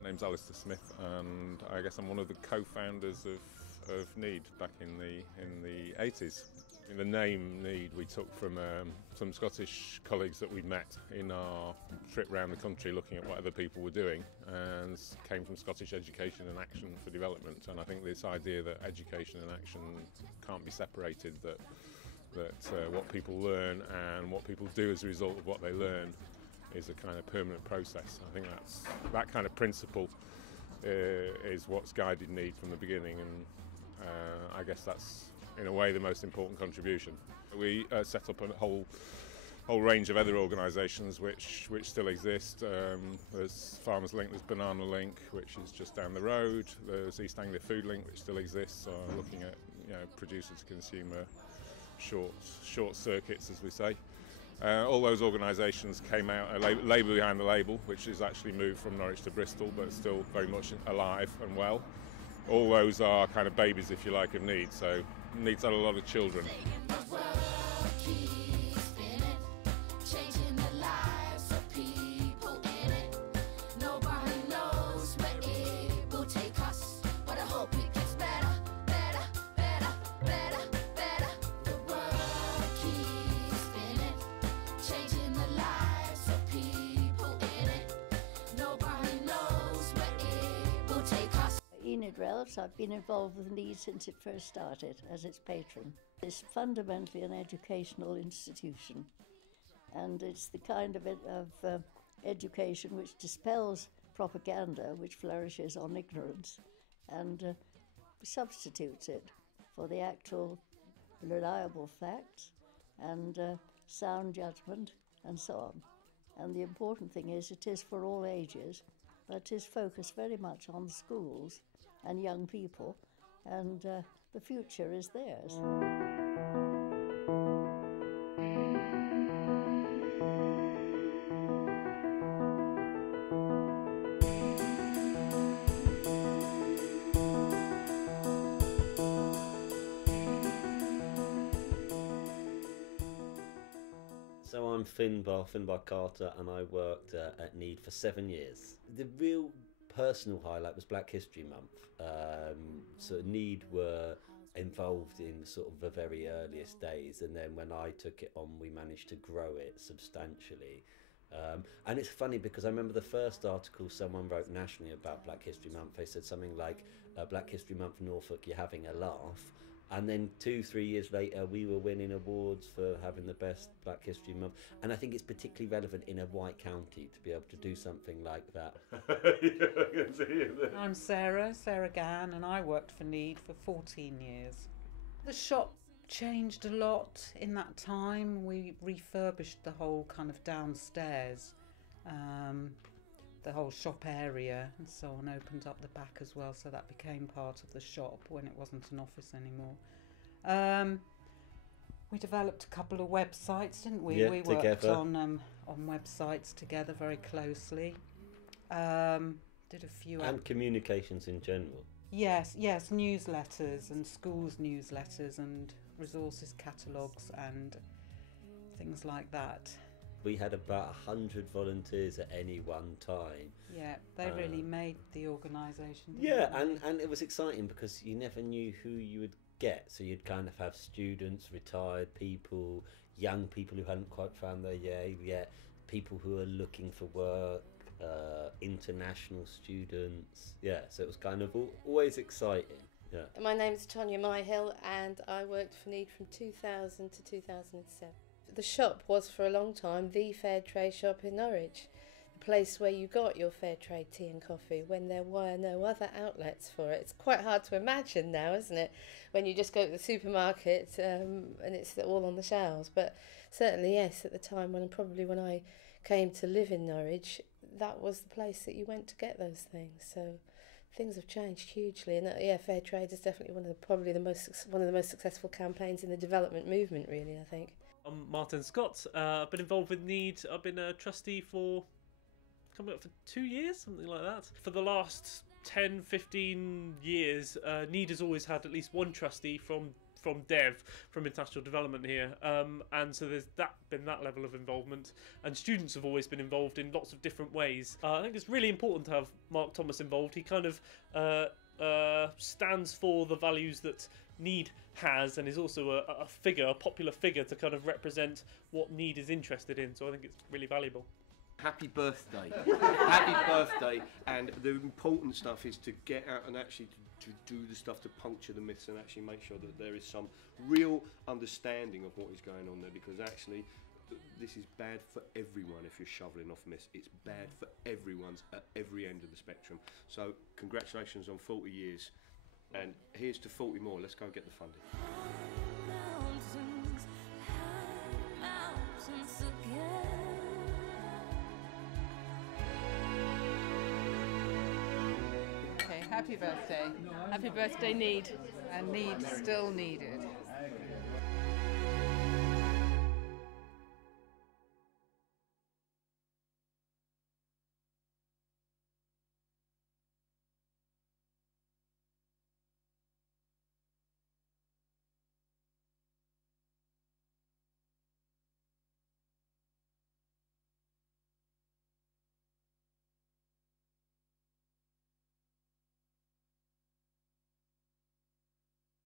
My name's Alistair Smith, and I guess I'm one of the co-founders of NEAD back in the 80s. The name NEAD we took from some Scottish colleagues that we'd met in our trip around the country looking at what other people were doing, and came from Scottish Education and Action for Development. And I think this idea that education and action can't be separated, that what people learn and what people do as a result of what they learn is a kind of permanent process. I think that kind of principle is what's guided NEAD from the beginning, and I guess that's in a way the most important contribution. We set up a whole range of other organisations which still exist. There's Farmers Link, there's Banana Link, which is just down the road. There's East Anglia Food Link, which still exists, looking at producer to consumer short circuits, as we say. All those organisations came out, a label behind the label, which has actually moved from Norwich to Bristol, but still very much alive and well. All those are kind of babies, if you like, of NEAD, so NEAD's had a lot of children. NEAD Relps, I've been involved with NEAD since it first started as its patron. It's fundamentally an educational institution, and it's the kind of education which dispels propaganda, which flourishes on ignorance, and substitutes it for the actual reliable facts and sound judgment and so on. And the important thing is it is for all ages, but it is focused very much on schools and young people, and the future is theirs. So I'm Finbar Carter, and I worked at NEAD for 7 years. The real personal highlight was Black History Month. So NEAD were involved in sort of the very earliest days, and then when I took it on, we managed to grow it substantially. And it's funny because I remember the first article someone wrote nationally about Black History Month. They said something like, Black History Month Norfolk, you're having a laugh. And then 2-3 years later, we were winning awards for having the best Black History Month. And I think it's particularly relevant in a white county to be able to do something like that. Yeah, I can see it. I'm Sarah Gann, and I worked for NEAD for 14 years. The shop changed a lot in that time. We refurbished the whole kind of downstairs, the whole shop area and so on, opened up the back as well, so that became part of the shop when it wasn't an office anymore. We developed a couple of websites, didn't we? Yeah, we worked on websites together very closely. Did a few... And communications in general. Yes, newsletters and schools newsletters and resources catalogues and things like that. We had about 100 volunteers at any one time. Yeah, they really made the organisation. Yeah, and it was exciting because you never knew who you would get. So you'd kind of have students, retired people, young people who hadn't quite found their yet, people who are looking for work, international students. Yeah, so it was kind of always exciting. Yeah. My name is Tonya Myhill, and I worked for NEAD from 2000 to 2007. The shop was for a long time the fair trade shop in Norwich, the place where you got your fair trade tea and coffee when there were no other outlets for it. It's quite hard to imagine now, isn't it, when you just go to the supermarket and it's all on the shelves. But certainly, yes, at the time when I came to live in Norwich, that was the place that you went to get those things. So things have changed hugely, and fair trade is definitely one of the most successful campaigns in the development movement, really, I think. I'm Martin Scott. I've been involved with NEAD. I've been a trustee for coming up for 2 years, something like that. For the last 10-15 years, NEAD has always had at least one trustee from from international development here, and so there's been that level of involvement, and students have always been involved in lots of different ways. I think it's really important to have Mark Thomas involved. He kind of stands for the values that NEAD has, and is also a popular figure to kind of represent what NEAD is interested in, so I think it's really valuable. Happy birthday. Happy birthday. And the important stuff is to get out and actually to do the stuff to puncture the myths and actually make sure that there is some real understanding of what is going on there, because actually this is bad for everyone. If you're shoveling off myths, it's bad for everyone's at every end of the spectrum. So congratulations on 40 years, and here's to 40 more. Let's go get the funding. Okay, happy birthday. Happy birthday, NEAD. And NEAD still needed.